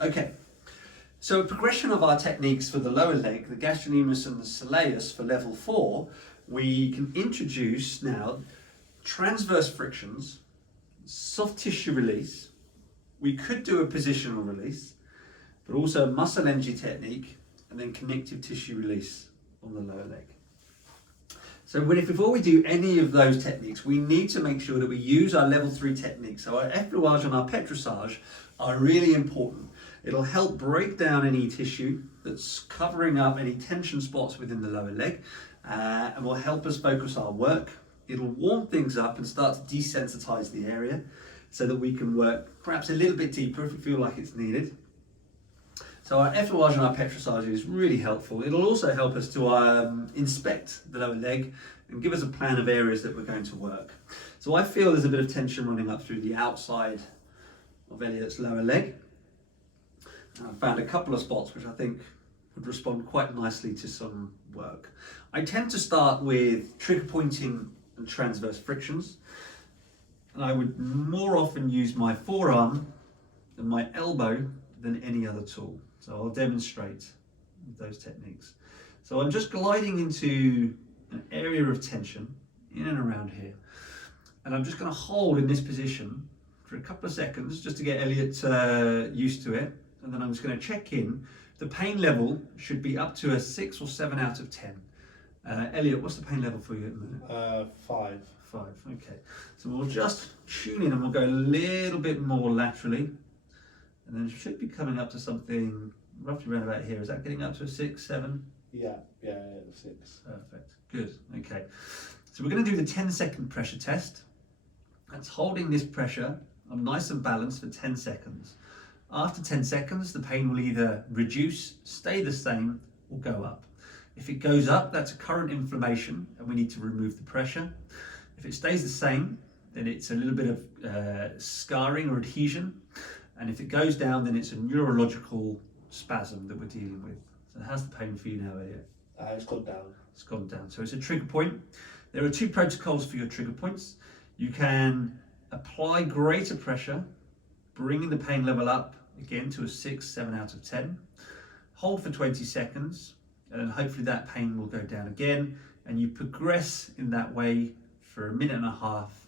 Okay, so a progression of our techniques for the lower leg, the gastrocnemius and the soleus for level 4, we can introduce now transverse frictions, soft tissue release. We could do a positional release, but also a muscle energy technique, and then connective tissue release on the lower leg. So before we do any of those techniques, we need to make sure that we use our level 3 techniques. So our effleurage and our petrissage are really important. It'll help break down any tissue that's covering up any tension spots within the lower leg, and will help us focus our work. It'll warm things up and start to desensitize the area so that we can work perhaps a little bit deeper if we feel like it's needed. So our effleurage and our petrissage is really helpful. It'll also help us to inspect the lower leg and give us a plan of areas that we're going to work. So I feel there's a bit of tension running up through the outside of Elliot's lower leg. And I found a couple of spots which I think would respond quite nicely to some work. I tend to start with trigger pointing and transverse frictions. And I would more often use my forearm and my elbow than any other tool. So I'll demonstrate those techniques. So I'm just gliding into an area of tension in and around here. And I'm just going to hold in this position for a couple of seconds just to get Elliot used to it. And then I'm just going to check in. The pain level should be up to a 6 or 7 out of 10. Elliot, what's the pain level for you at the minute? 5. 5, okay. So we'll just tune in and we'll go a little bit more laterally. And then it should be coming up to something roughly around about here. Is that getting up to a 6, 7? Yeah, 6. Perfect, good, okay. So we're going to do the 10-second pressure test. That's holding this pressure on nice and balanced for 10 seconds. After 10 seconds, the pain will either reduce, stay the same, or go up. If it goes up, that's a current inflammation and we need to remove the pressure. If it stays the same, then it's a little bit of scarring or adhesion. And if it goes down, then it's a neurological spasm that we're dealing with. So how's the pain for you now, Elliot? It's gone down. It's gone down. So it's a trigger point. There are 2 protocols for your trigger points. You can apply greater pressure, bringing the pain level up again to a 6, 7 out of 10. Hold for 20 seconds, and then hopefully that pain will go down again. And you progress in that way for a minute and a half,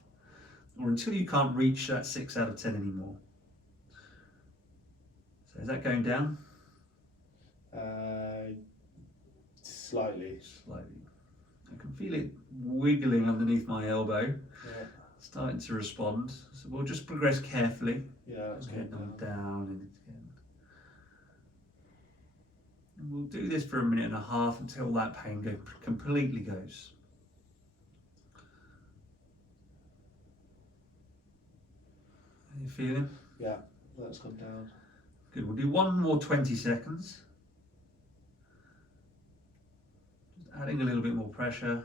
or until you can't reach that 6 out of 10 anymore. So is that going down? Slightly. Slightly. I can feel it wiggling underneath my elbow. Yeah. Starting to respond. So we'll just progress carefully. Yeah, it's Again, going down. down and again. And we'll do this for a minute and a half until that pain completely goes. How are you feeling? Yeah, that's gone down. Good, we'll do one more 20 seconds. Just adding a little bit more pressure.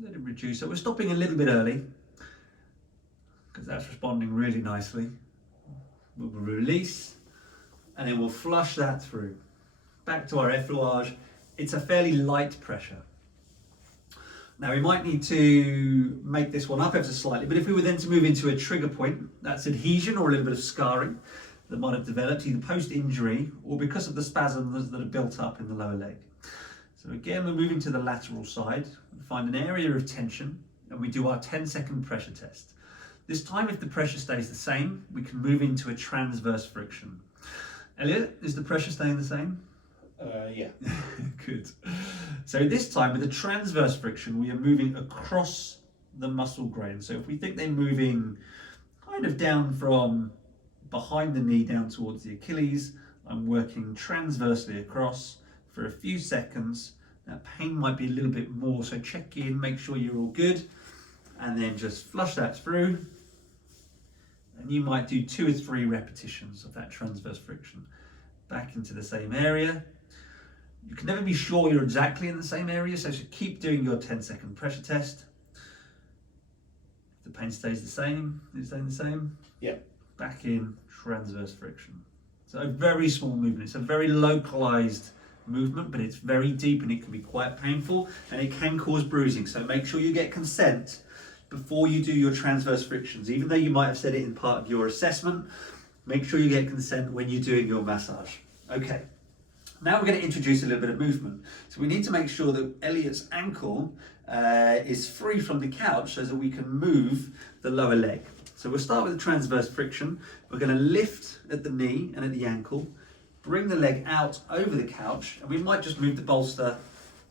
Let it reduce. So we're stopping a little bit early because that's responding really nicely. We'll release and then we'll flush that through. Back to our effleurage. It's a fairly light pressure. Now we might need to make this one up ever so slightly, but if we were then to move into a trigger point, that's adhesion or a little bit of scarring that might have developed either post-injury or because of the spasms that are built up in the lower leg. So again, we're moving to the lateral side. We find an area of tension and we do our 10-second pressure test. This time, if the pressure stays the same, we can move into a transverse friction. Elliot, is the pressure staying the same? Yeah. Good. So this time with a transverse friction, we are moving across the muscle grain. So if we think they're moving kind of down from behind the knee down towards the Achilles, I'm working transversely across for a few seconds. That pain might be a little bit more, so check in, make sure you're all good, and then just flush that through. And you might do 2 or 3 repetitions of that transverse friction. Back into the same area. You can never be sure you're exactly in the same area, so keep doing your 10-second pressure test. If the pain stays the same, is it staying the same? Yeah. Back in, transverse friction. So a very small movement. It's a very localized movement, but it's very deep and it can be quite painful and it can cause bruising. So make sure you get consent before you do your transverse frictions. Even though you might have said it in part of your assessment, make sure you get consent when you're doing your massage. Okay, now we're going to introduce a little bit of movement. So we need to make sure that Elliot's ankle is free from the couch so that we can move the lower leg. So we'll start with the transverse friction. We're going to lift at the knee and at the ankle, bring the leg out over the couch, and we might just move the bolster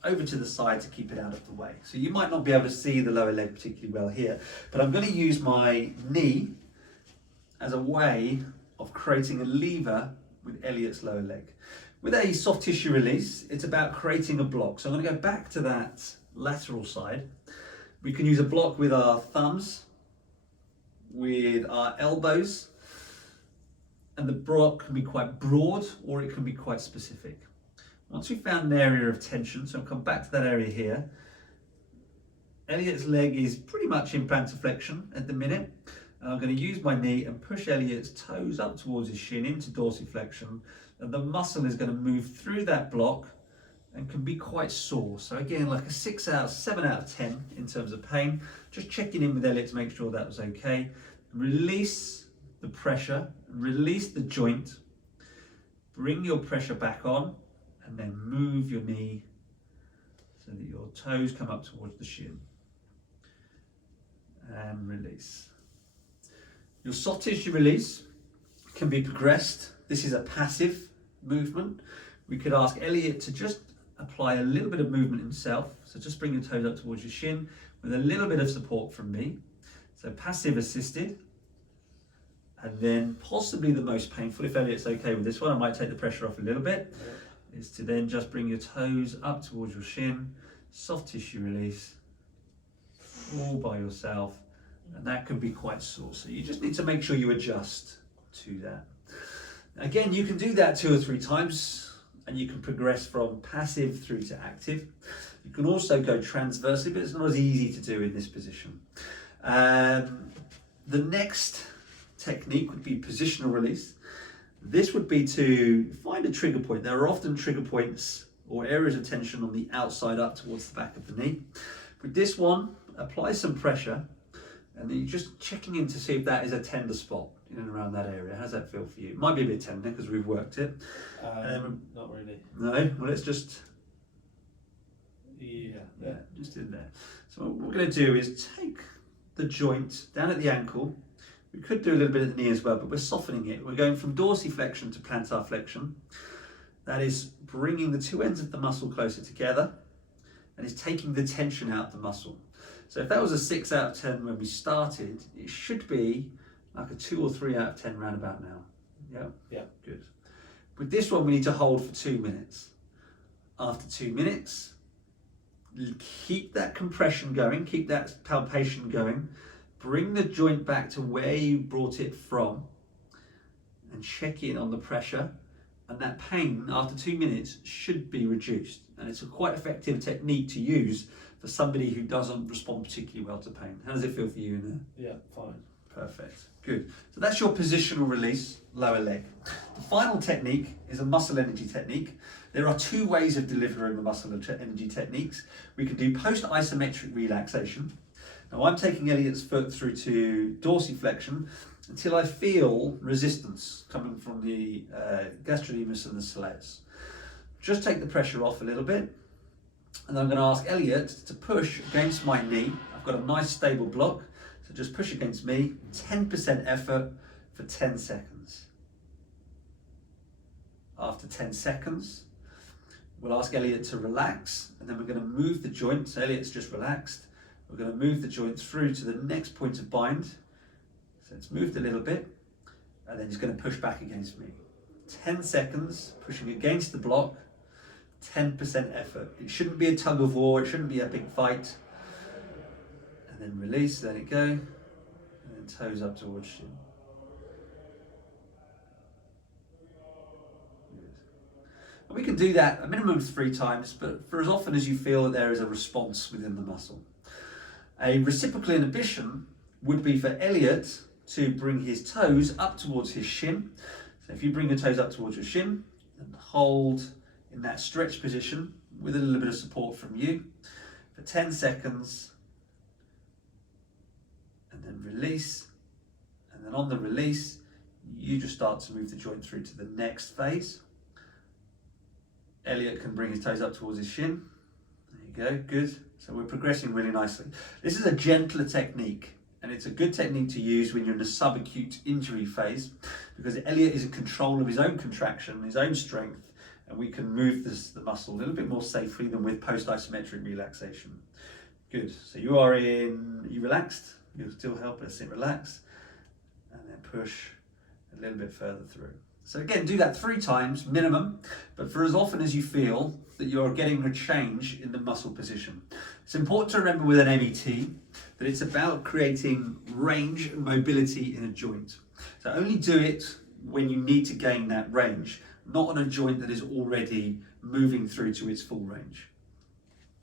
over to the side to keep it out of the way. So you might not be able to see the lower leg particularly well here, but I'm going to use my knee as a way of creating a lever with Elliot's lower leg. With a soft tissue release, it's about creating a block. So I'm going to go back to that lateral side. We can use a block with our thumbs, with our elbows, and the block can be quite broad or it can be quite specific. Once we've found an area of tension, so I'll come back to that area here. Elliot's leg is pretty much in plantar flexion at the minute. And I'm going to use my knee and push Elliot's toes up towards his shin into dorsiflexion. And the muscle is going to move through that block and can be quite sore. So again, like a 7 out of 10 in terms of pain. Just checking in with Elliot to make sure that was okay. Release the pressure, release the joint, bring your pressure back on, and then move your knee so that your toes come up towards the shin. And release. Your soft tissue release can be progressed. This is a passive movement. We could ask Elliot to just apply a little bit of movement himself. So just bring your toes up towards your shin with a little bit of support from me. So passive assisted. And then possibly the most painful, if Elliot's okay with this one, I might take the pressure off a little bit, is to then just bring your toes up towards your shin, soft tissue release, all by yourself. And that can be quite sore. So you just need to make sure you adjust to that. Again, you can do that 2 or 3 times and you can progress from passive through to active. You can also go transversely, but it's not as easy to do in this position. The next technique would be positional release. This would be to find a trigger point. There are often trigger points or areas of tension on the outside up towards the back of the knee. With this one, apply some pressure and then you're just checking in to see if that is a tender spot in and around that area. How does that feel for you? It might be a bit tender because we've worked it. Not really. No? Well, let's just... Yeah. Just in there. So what we're going to do is take the joint down at the ankle. We could do a little bit at the knee as well, but we're softening it. We're going from dorsiflexion to plantar flexion. That is bringing the 2 ends of the muscle closer together and is taking the tension out of the muscle. So if that was a 6 out of 10 when we started, it should be like a 2 or 3 out of 10 roundabout now. Yeah? Yeah. Good. With this one, we need to hold for 2 minutes. After 2 minutes, keep that compression going, keep that palpation going, bring the joint back to where you brought it from and check in on the pressure, and that pain after 2 minutes should be reduced. And it's a quite effective technique to use for somebody who doesn't respond particularly well to pain. How does it feel for you in there? Yeah, fine. Perfect, good. So that's your positional release, lower leg. The final technique is a muscle energy technique. There are 2 ways of delivering the muscle energy techniques. We can do post-isometric relaxation. Now I'm taking Elliot's foot through to dorsiflexion until I feel resistance coming from the gastrocnemius and the soleus. Just take the pressure off a little bit, and I'm going to ask Elliot to push against my knee. I've got a nice stable block, so just push against me, 10% effort for 10 seconds. After 10 seconds, we'll ask Elliot to relax, and then we're going to move the joint. So Elliot's just relaxed. We're going to move the joint through to the next point of bind. So it's moved a little bit, and then he's going to push back against me. 10 seconds, pushing against the block, 10% effort. It shouldn't be a tug of war, it shouldn't be a big fight. And then release, let it go, and then toes up towards shin. And we can do that a minimum of 3 times, but for as often as you feel that there is a response within the muscle. A reciprocal inhibition would be for Elliot to bring his toes up towards his shin. So if you bring your toes up towards your shin and hold in that stretch position with a little bit of support from you for 10 seconds, then release, and then on the release, you just start to move the joint through to the next phase. Elliot can bring his toes up towards his shin. There you go, good. So we're progressing really nicely. This is a gentler technique, and it's a good technique to use when you're in a subacute injury phase, because Elliot is in control of his own contraction, his own strength, and we can move the muscle a little bit more safely than with post-isometric relaxation. Good. So you relaxed? You'll still help us sit relaxed, and then push a little bit further through. So again, do that 3 times minimum, but for as often as you feel that you're getting a change in the muscle position. It's important to remember with an MET that it's about creating range and mobility in a joint. So only do it when you need to gain that range, not on a joint that is already moving through to its full range.